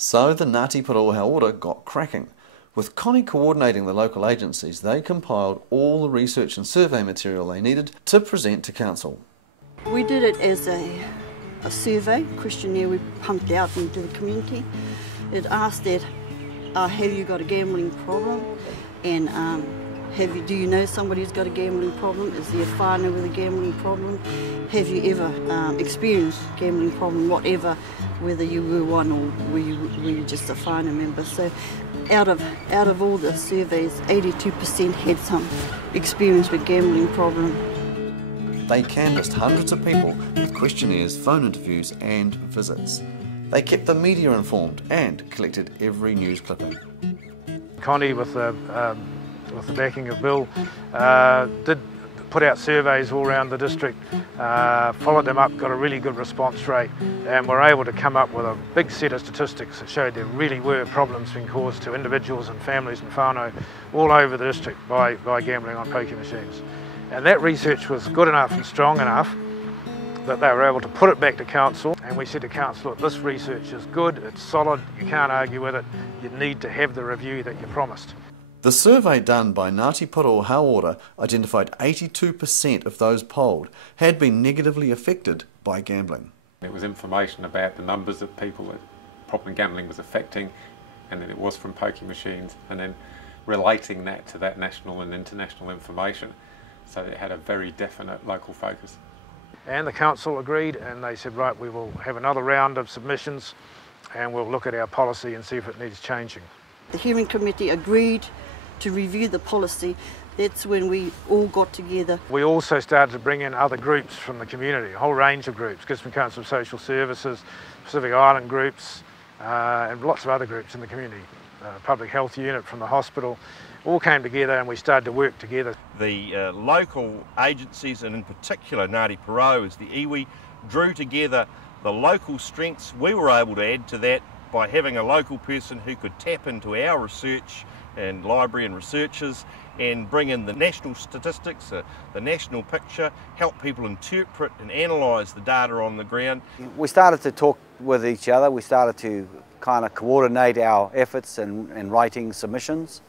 So the Ngāti Porou order got cracking. With Connie coordinating the local agencies, they compiled all the research and survey material they needed to present to council. We did it as a survey, questionnaire we pumped out into the community. It asked that, have you got a gambling problem? And do you know somebody who's got a gambling problem? Is there a whānau with a gambling problem? Have you ever experienced a gambling problem, whatever, whether you were one or were you just a whānau member? So out of all the surveys, 82% had some experience with gambling problem. They canvassed hundreds of people with questionnaires, phone interviews and visits. They kept the media informed and collected every news clipping. Connie, with the backing of Bill, did put out surveys all around the district, followed them up, got a really good response rate, and were able to come up with a big set of statistics that showed there really were problems being caused to individuals and families and whānau all over the district by gambling on pokie machines. And that research was good enough and strong enough that they were able to put it back to council, and we said to council, look, this research is good, it's solid, you can't argue with it, you need to have the review that you promised. The survey done by Ngāti Porou Hauora identified 82% of those polled had been negatively affected by gambling. It was information about the numbers of people that problem gambling was affecting, and then it was from pokie machines, and then relating that to that national and international information, so that it had a very definite local focus. And the council agreed, and they said, right, we will have another round of submissions and we'll look at our policy and see if it needs changing. The hearing committee agreed to review the policy. That's when we all got together. We also started to bring in other groups from the community, a whole range of groups, Gisborne Council of Social Services, Pacific Island groups, and lots of other groups in the community. Public health unit from the hospital, all came together and we started to work together. The local agencies, and in particular Ngāti Porou as the iwi, drew together the local strengths. We were able to add to that by having a local person who could tap into our research and library and researchers and bring in the national statistics, the national picture, help people interpret and analyse the data on the ground. We started to talk with each other, we started to kind of coordinate our efforts in writing submissions.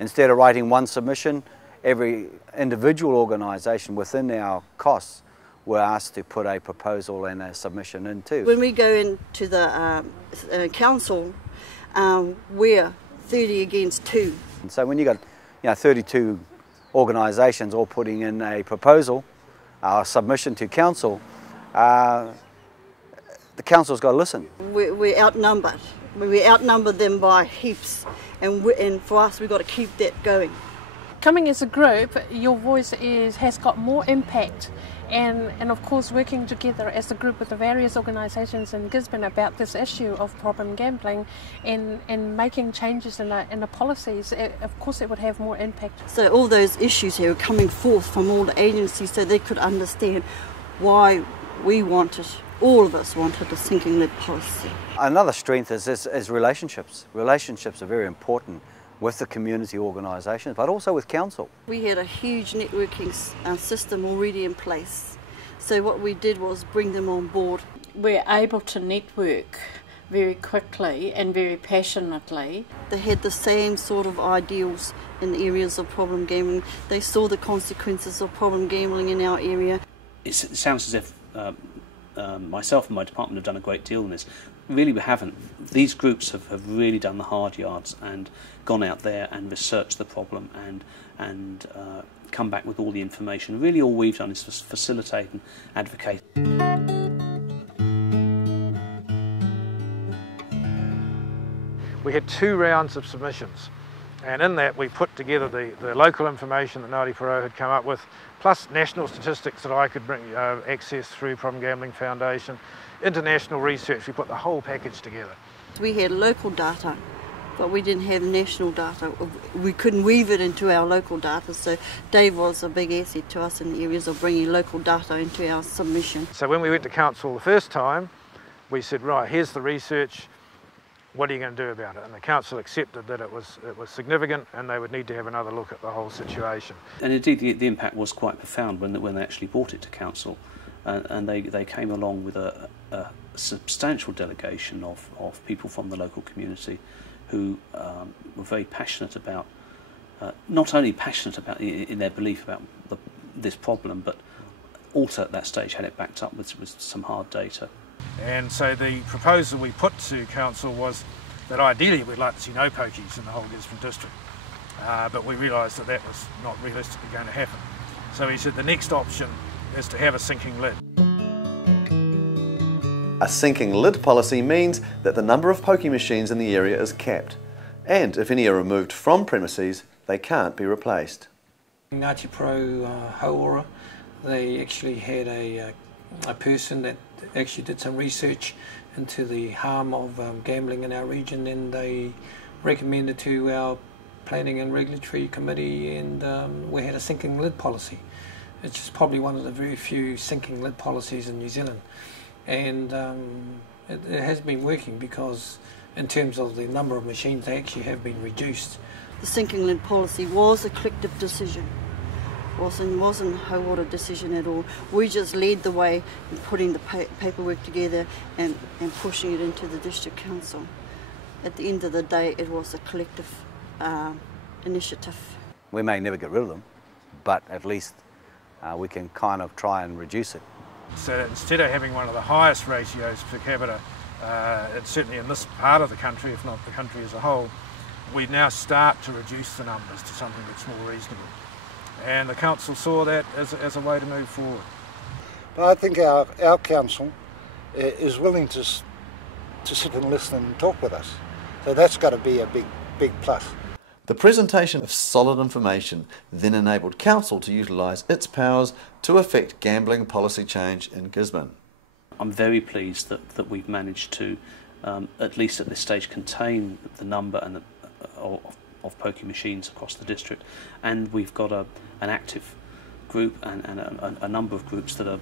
Instead of writing one submission, every individual organisation within our costs were asked to put a proposal and a submission in too. When we go into the council, we're 30 against 2. And so when you got 32 organisations all putting in a proposal, a submission to council, the council's got to listen. We're outnumbered. We outnumber them by heaps, and for us we've got to keep that going. Coming as a group, your voice has got more impact, and of course working together as a group with the various organisations in Gisborne about this issue of problem gambling and making changes in the policies, of course it would have more impact. So all those issues here are coming forth from all the agencies so they could understand why we wanted, all of us wanted a sinking lid policy. Another strength is relationships. Relationships are very important with the community organisations, but also with council. We had a huge networking system already in place, so what we did was bring them on board. We're able to network very quickly and very passionately. They had the same sort of ideals in the areas of problem gambling. They saw the consequences of problem gambling in our area. It sounds as if myself and my department have done a great deal in this. Really we haven't. These groups have really done the hard yards and gone out there and researched the problem and come back with all the information. Really all we've done is facilitate and advocate. We had 2 rounds of submissions, and in that we put together the local information that Ngāti Porou had come up with, plus national statistics that I could bring access through Problem Gambling Foundation, international research. We put the whole package together. We had local data, but we didn't have national data. We couldn't weave it into our local data, so Dave was a big asset to us in the areas of bringing local data into our submission. So when we went to council the first time, we said, right, here's the research, what are you going to do about it? And the council accepted that it was significant and they would need to have another look at the whole situation. And indeed the impact was quite profound when they actually brought it to council, and they came along with a substantial delegation of people from the local community who were very passionate about, not only passionate about in their belief about this problem, but also at that stage had it backed up with some hard data. And so the proposal we put to council was that ideally we'd like to see no pokies in the whole Gisborne district, but we realised that that was not realistically going to happen. So he said the next option is to have a sinking lid. A sinking lid policy means that the number of pokie machines in the area is capped, and if any are removed from premises, they can't be replaced. Ngāti Pro Hauora, they actually had a person that actually did some research into the harm of gambling in our region, and they recommended to our Planning and Regulatory Committee, and we had a sinking lid policy. It's just probably one of the very few sinking lid policies in New Zealand, and it has been working, because in terms of the number of machines, they actually have been reduced. The sinking lid policy was a collective decision. Wasn't a Hauora decision at all. We just led the way in putting the paperwork together and pushing it into the district council. At the end of the day, it was a collective initiative. We may never get rid of them, but at least we can kind of try and reduce it. So that instead of having one of the highest ratios per capita, it's certainly in this part of the country, if not the country as a whole, we now start to reduce the numbers to something that's more reasonable. And the council saw that as a way to move forward. But I think our council is willing to sit and listen and talk with us. So that's got to be a big plus. The presentation of solid information then enabled council to utilise its powers to effect gambling policy change in Gisborne. I'm very pleased that we've managed to, at least at this stage, contain the number and of pokie machines across the district, and we've got an active group and a number of groups that are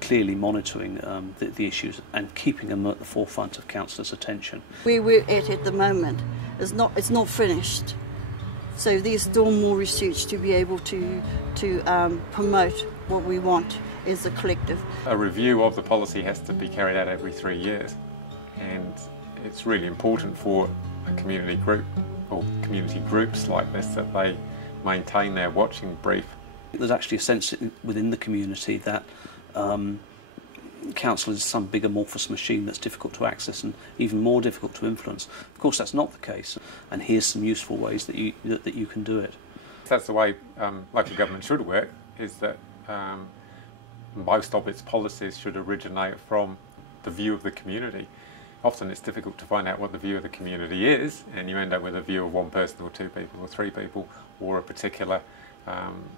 clearly monitoring the issues and keeping them at the forefront of councillors' attention. Where we're at the moment is it's not finished, so there's still more research to be able to promote what we want as a collective. A review of the policy has to be carried out every 3 years, and it's really important for a community group or community groups like this that they maintain their watching brief. There's actually a sense within the community that council is some big amorphous machine that's difficult to access and even more difficult to influence. Of course that's not the case, and here's some useful ways that you can do it. That's the way local government should work, is that most of its policies should originate from the view of the community. Often it's difficult to find out what the view of the community is, and you end up with a view of one person or two people or three people, or a particular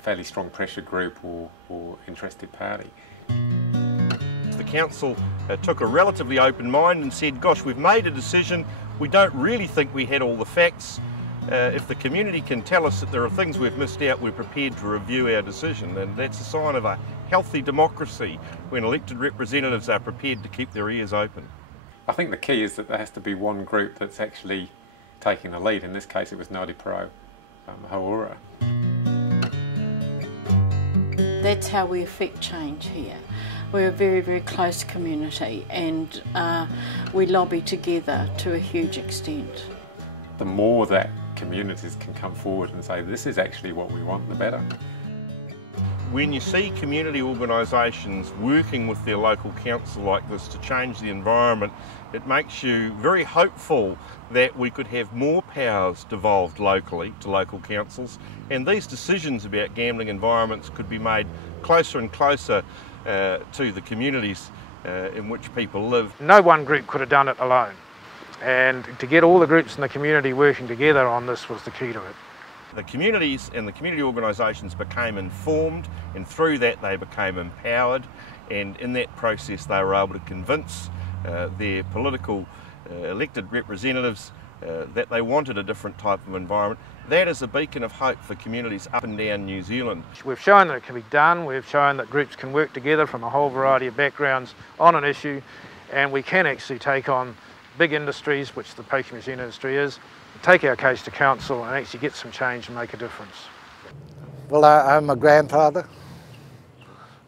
fairly strong pressure group or interested party. The council took a relatively open mind and said, gosh, we've made a decision, we don't really think we had all the facts. If the community can tell us that there are things we've missed out, we're prepared to review our decision, and that's a sign of a healthy democracy when elected representatives are prepared to keep their ears open. I think the key is that there has to be one group that's actually taking the lead. In this case it was Ngāti Pro Hauora. That's how we affect change here. We're a very, very close community, and we lobby together to a huge extent. The more that communities can come forward and say this is actually what we want, the better. When you see community organisations working with their local council like this to change the environment, it makes you very hopeful that we could have more powers devolved locally to local councils, and these decisions about gambling environments could be made closer and closer to the communities in which people live. No one group could have done it alone, and to get all the groups in the community working together on this was the key to it. The communities and the community organisations became informed, and through that they became empowered, and in that process they were able to convince their political elected representatives that they wanted a different type of environment. That is a beacon of hope for communities up and down New Zealand. We've shown that it can be done, we've shown that groups can work together from a whole variety of backgrounds on an issue, and we can actually take on big industries, which the pokie machine industry is, take our case to council and actually get some change and make a difference. Well, I'm a grandfather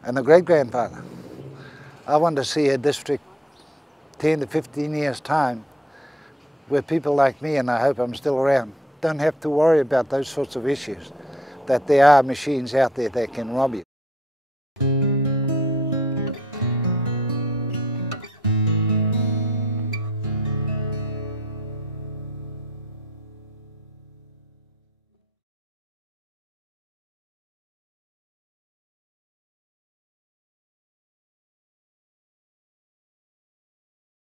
and a great-grandfather. I want to see a district 10 to 15 years' time, where people like me, and I hope I'm still around, don't have to worry about those sorts of issues, that there are machines out there that can rob you.